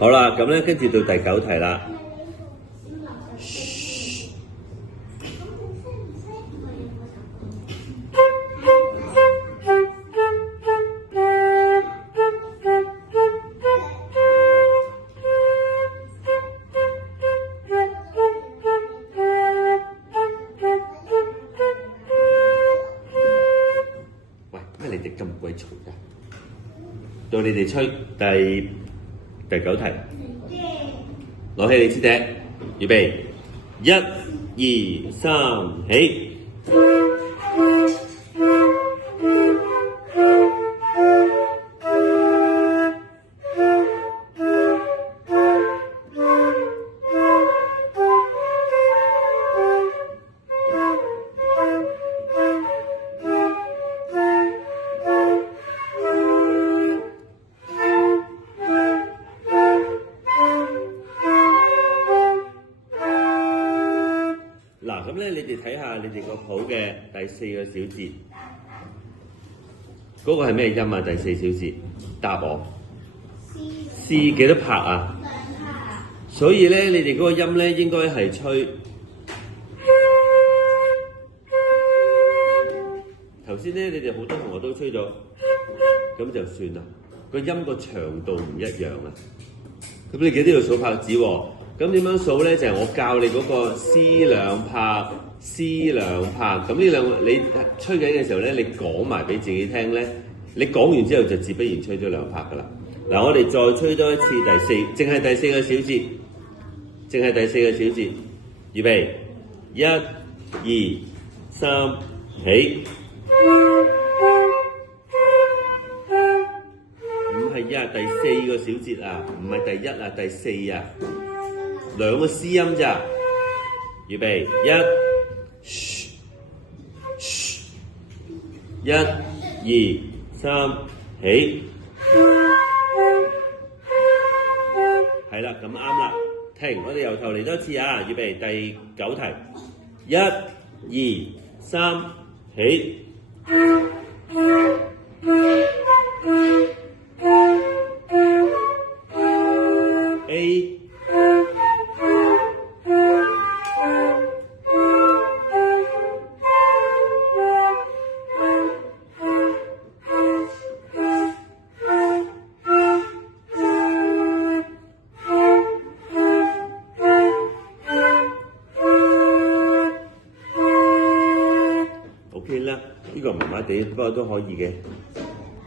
好啦，咁咧跟住到第9題啦。喂，咩你哋咁鬼嘈㗎？到你哋吹第9題，攞起你支笛，預備，1、2、3，起！嗱，咁咧，你哋睇下你哋個譜嘅第4個小節，嗰個係咩音啊？第4小節，答我。C 幾多拍啊？2拍。所以咧，你哋嗰個音咧應該係吹。頭先咧，你哋好多同學都吹咗，咁就算啦。個音個長度唔一樣啊。咁你記得要數拍子喎。咁點樣數咧？就係我教你嗰個 C 2拍、C 2拍。咁呢兩個你吹緊嘅時候咧，你講埋俾自己聽咧。你講完之後就自不然吹咗2拍噶啦。嗱，我哋再吹多一次第4，淨係第4個小節，淨係第4個小節。預備，1、2、3，起！唔係呀，第4個小節啊，唔係第1啊，第4啊。2個 C 音咋？預備，1、1、2、3，起！係啦，咁啱啦。停，我哋由頭嚟多次啊！預備第9題，1、2、3，起！A OK 啦，呢個麻麻地，不過都可以嘅。